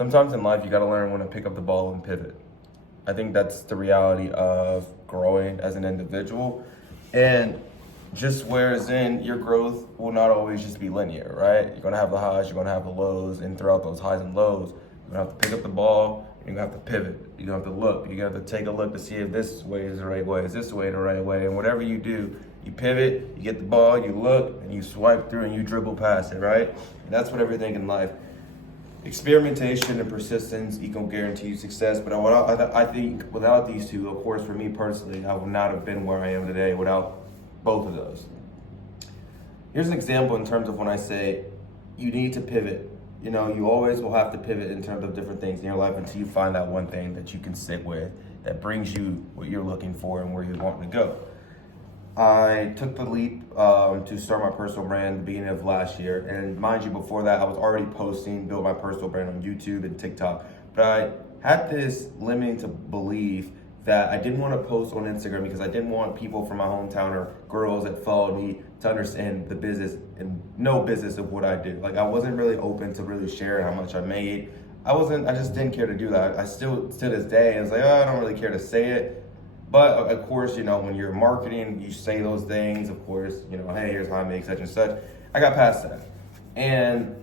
sometimes in life you got to learn when to pick up the ball and pivot. I think that's the reality of growing as an individual. And just whereas in your growth will not always just be linear, right? You're gonna have the highs, you're gonna have the lows, and throughout those highs and lows, you're gonna have to pick up the ball, you're gonna have to pivot, you're gonna have to look, you're gonna have to take a look to see if this way is the right way, is this way the right way, and whatever you do, you pivot, you get the ball, you look, and you swipe through and you dribble past it, right? And that's what everything in life. Experimentation and persistence equal guaranteed success. But I think without these two, of course, for me personally, I would not have been where I am today without both of those. Here's an example in terms of when I say you need to pivot. You know, you always will have to pivot in terms of different things in your life until you find that one thing that you can sit with that brings you what you're looking for and where you're wanting to go. I took the leap to start my personal brand at the beginning of last year. And mind you, before that, I was already posting, build my personal brand on YouTube and TikTok. But I had this limiting to belief that I didn't want to post on Instagram because I didn't want people from my hometown or girls that followed me to understand the business and know business of what I do. Like, I wasn't really open to really sharing how much I made. I just didn't care to do that. I still, to this day, I was like, oh, I don't really care to say it. But of course, you know, when you're marketing, you say those things, of course, you know, hey, here's how I make such and such. I got past that. And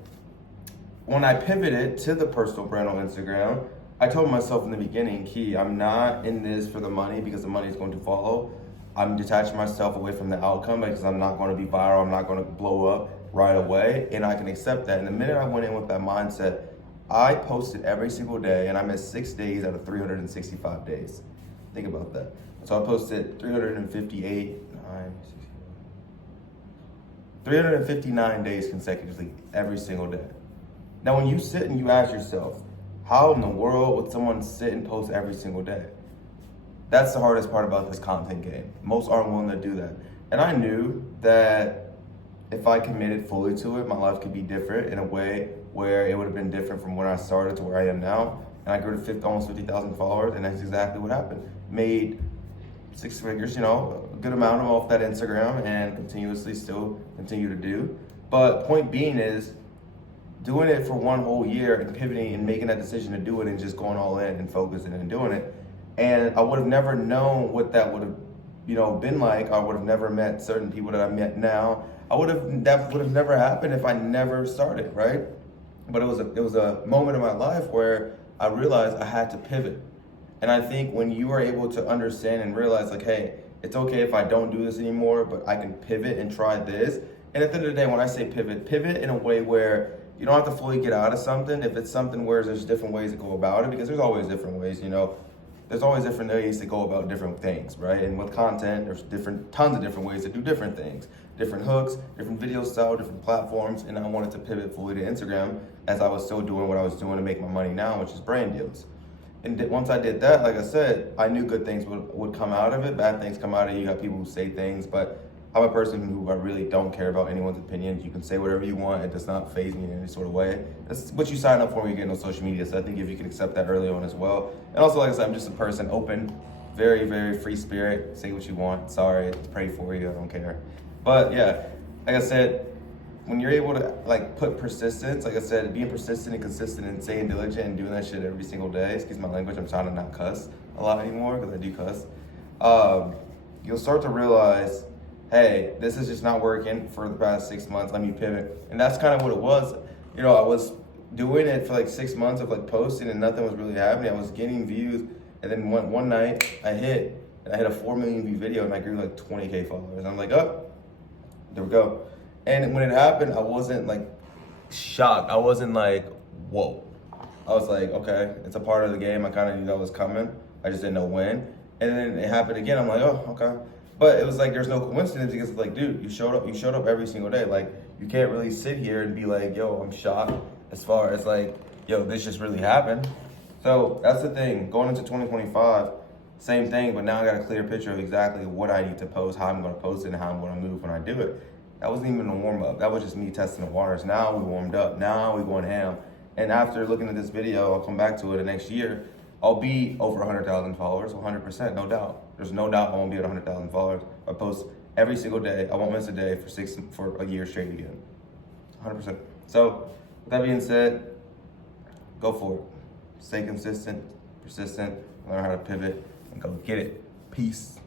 when I pivoted to the personal brand on Instagram, I told myself in the beginning, Key, I'm not in this for the money because the money is going to follow. I'm detaching myself away from the outcome because I'm not going to be viral. I'm not going to blow up right away. And I can accept that. And the minute I went in with that mindset, I posted every single day and I missed 6 days out of 365 days. Think about that. So I posted 359 days consecutively every single day. Now, when you sit and you ask yourself, how in the world would someone sit and post every single day? That's the hardest part about this content game. Most aren't willing to do that. And I knew that if I committed fully to it, my life could be different in a way where it would have been different from when I started to where I am now. And I grew to almost 50,000 followers, and that's exactly what happened. Made 6 figures, you know, a good amount of them off that Instagram, and continuously still continue to do. But point being is, doing it for one whole year and pivoting and making that decision to do it and just going all in and focusing and doing it. And I would have never known what that would have, you know, been like. I would have never met certain people that I met now. That would have never happened if I never started, right? But it was a moment in my life where I realized I had to pivot. And I think when you are able to understand and realize, like, hey, it's okay if I don't do this anymore, but I can pivot and try this. And at the end of the day, when I say pivot in a way where you don't have to fully get out of something. If it's something where there's different ways to go about it, because there's always different ways, you know. There's always different ways to go about different things, right? And with content, there's tons of different ways to do different things. Different hooks, different video style, different platforms. And I wanted to pivot fully to Instagram as I was still doing what I was doing to make my money now, which is brand deals. And once I did that, like I said, I knew good things would come out of it. Bad things come out of it. You got people who say things, but I'm a person who I really don't care about anyone's opinions. You can say whatever you want. It does not faze me in any sort of way. That's what you sign up for when you get on social media. So I think if you can accept that early on as well. And also, like I said, I'm just a person, open, very, very free spirit. Say what you want. Sorry, pray for you. I don't care. But yeah, like I said, when you're able to like put persistence, like I said, being persistent and consistent and staying diligent and doing that shit every single day, excuse my language, I'm trying to not cuss a lot anymore because I do cuss. You'll start to realize, hey, this is just not working for the past 6 months, let me pivot. And that's kind of what it was. You know, I was doing it for like 6 months of like posting and nothing was really happening. I was getting views. And then one night I hit a 4 million view video and I grew like 20K followers. I'm like, oh, there we go. And when it happened, I wasn't like shocked. I wasn't like, whoa. I was like, okay, it's a part of the game. I kind of knew that was coming. I just didn't know when. And then it happened again. I'm like, oh, okay. But it was like, there's no coincidence because it's like, dude, you showed up every single day. Like, you can't really sit here and be like, yo, I'm shocked as far as like, yo, this just really happened. So that's the thing. Going into 2025, same thing, but now I got a clear picture of exactly what I need to post, how I'm going to post it, and how I'm going to move when I do it. That wasn't even a warm up. That was just me testing the waters. Now we warmed up. Now we going ham. And after looking at this video, I'll come back to it the next year. I'll be over 100,000 followers, 100%, no doubt. There's no doubt I won't be at 100,000 followers. I post every single day. I won't miss a day for a year straight again, 100%. So with that being said, go for it. Stay consistent, persistent, learn how to pivot, and go get it. Peace.